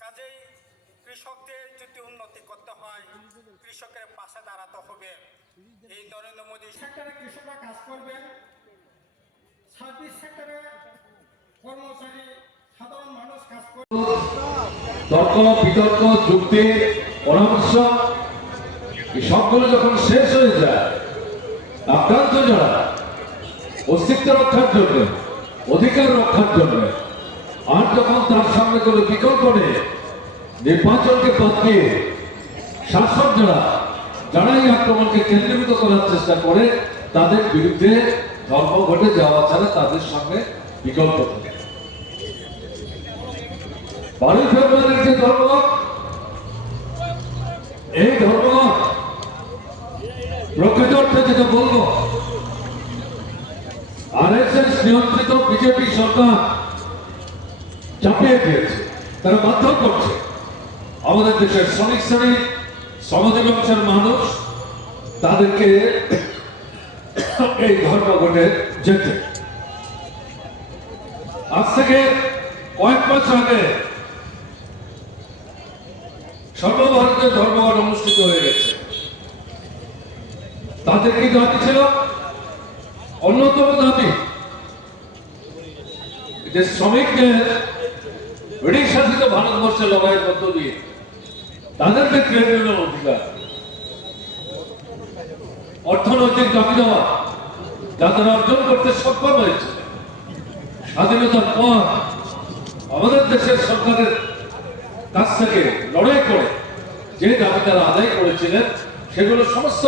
কাজেই কৃষকদের যদি উন্নতি করতে হয় কৃষকের পাশে দাঁড়াতে হবে। এই নরেন্দ্র মোদী সেক্টরে কৃষকরা কাজ করবেন, সার্ভিস সেক্টরে কর্মচারী সাধারণ মানুষ কাজ করবে। তর্ক বিতর্ক যুক্তি পরামর্শ সবগুলো যখন শেষ হয়ে যায়, আক্রান্ত যারা অস্তিত্ব রক্ষার জন্য অধিকার রক্ষার জন্য আর যখন তার সামনে কোনো বিকল্প নেই, নির্বাচনকে বাদ দিয়ে শাসক যারাই আক্রমণকে কেন্দ্রীভূত করার চেষ্টা করে তাদের বিরুদ্ধে ধর্মঘটে যাওয়া ছাড়া তাদের সামনে বিকল্প থাকে। 12 ফেব্রুয়ারির যে ধর্মঘট, এই ধর্মঘট প্রকৃত অর্থে যেটা বলবো, আরএসএস নিয়ন্ত্রিত বিজেপি সরকার চাপিয়ে দিয়েছে, তারা বাধ্য করছে আমাদের দেশের শ্রমিক শ্রেণী সমাজের অংশের মানুষ তাদেরকে এই ধর্মঘটে যেতে। আজ থেকে কয়েক মাস আগে সর্বভারতীয় ধর্মঘট অনুষ্ঠিত হয়ে গেছে। তাদের কি দাবি ছিল? অন্যতম দাবি যে শ্রমিকদের ব্রিটিশ শাসিত ভারতবর্ষে লড়াইয়ের মধ্য দিয়ে তাদেরকে ট্রেড ইউনিয়ন অধিকার, অর্থনৈতিক দাবি দেওয়া যা তারা অর্জন করতে সক্ষম হয়েছে। স্বাধীনতার পর আমাদের দেশের সরকারের কাছ থেকে লড়াই করে যে দাবি তারা আদায় করেছিলেন সেগুলো সমস্ত